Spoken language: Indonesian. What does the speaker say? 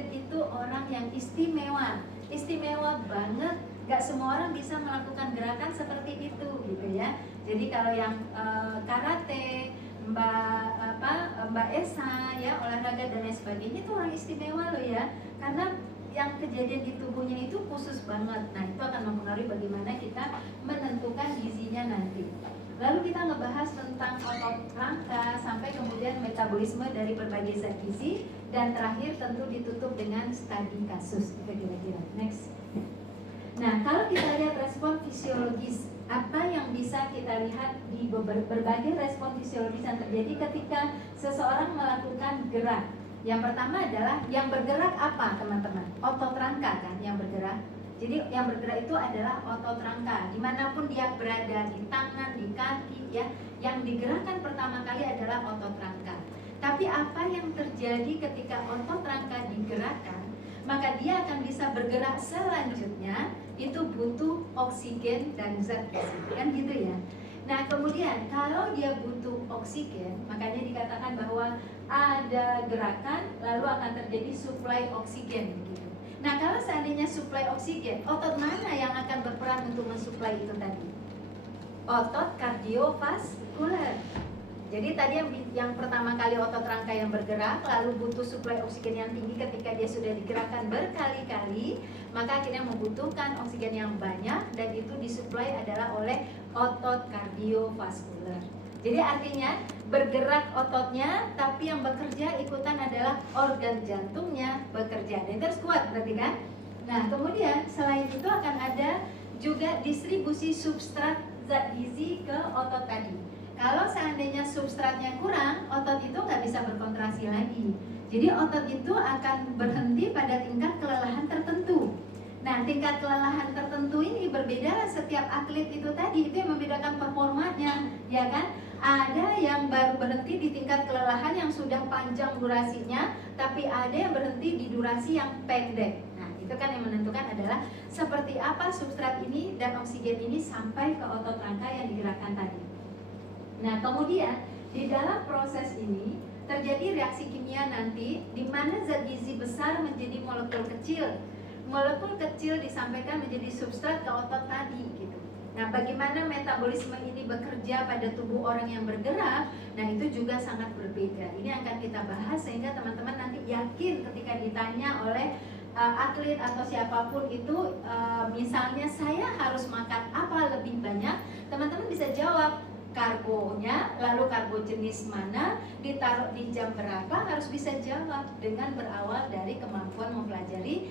atlet itu orang yang istimewa banget. Gak semua orang bisa melakukan gerakan seperti itu gitu ya. Jadi kalau yang karate, Mbak Esa ya, olahraga dan lain sebagainya itu orang istimewa loh ya, karena yang kejadian di tubuhnya itu khusus banget. Nah itu akan mempengaruhi bagaimana kita menentukan gizinya nanti. Lalu kita ngebahas tentang otot rangka sampai kemudian metabolisme dari berbagai zat gizi, dan terakhir tentu ditutup dengan studi kasus. Itu kira-kira. Next. Nah, kalau kita lihat respon fisiologis, apa yang bisa kita lihat di berbagai respon fisiologis yang terjadi ketika seseorang melakukan gerak? Yang pertama adalah yang bergerak apa, teman-teman? Otot rangka kan yang bergerak. Jadi yang bergerak itu adalah otot rangka. Dimanapun dia berada, di tangan, di kaki, ya, yang digerakkan pertama kali adalah otot rangka. Tapi apa yang terjadi ketika otot rangka digerakkan? Maka dia akan bisa bergerak selanjutnya, itu butuh oksigen dan zat gizi, kan gitu ya. Nah kemudian kalau dia butuh oksigen, makanya dikatakan bahwa ada gerakan lalu akan terjadi suplai oksigen begitu. Nah kalau seandainya suplai oksigen, otot mana yang akan berperan untuk mensuplai itu tadi? Otot kardiovaskular. Jadi tadi yang pertama kali otot rangka yang bergerak, lalu butuh suplai oksigen yang tinggi ketika dia sudah digerakkan berkali-kali, maka akhirnya membutuhkan oksigen yang banyak, dan itu disuplai adalah oleh otot kardiovaskular. Jadi artinya bergerak ototnya, tapi yang bekerja ikutan adalah organ jantungnya bekerja, dan terus kuat berarti kan? Nah kemudian selain itu akan ada juga distribusi substrat zat gizi ke otot tadi. Kalau seandainya substratnya kurang, otot itu nggak bisa berkontraksi lagi. Jadi otot itu akan berhenti pada tingkat kelelahan tertentu. Nah, tingkat kelelahan tertentu ini berbeda setiap atlet itu tadi. Itu yang membedakan performanya, ya kan? Ada yang baru berhenti di tingkat kelelahan yang sudah panjang durasinya, tapi ada yang berhenti di durasi yang pendek. Nah, itu kan yang menentukan adalah seperti apa substrat ini dan oksigen ini sampai ke otot rangka yang digerakkan tadi. Nah kemudian di dalam proses ini terjadi reaksi kimia nanti, di mana zat gizi besar menjadi molekul kecil. Molekul kecil disampaikan menjadi substrat ke otot tadi gitu. Nah bagaimana metabolisme ini bekerja pada tubuh orang yang bergerak, nah itu juga sangat berbeda. Ini akan kita bahas sehingga teman-teman nanti yakin ketika ditanya oleh atlet atau siapapun itu, misalnya saya harus makan apa lebih banyak, teman-teman bisa jawab karbonya, lalu karbo jenis mana, ditaruh di jam berapa, harus bisa jawab dengan berawal dari kemampuan mempelajari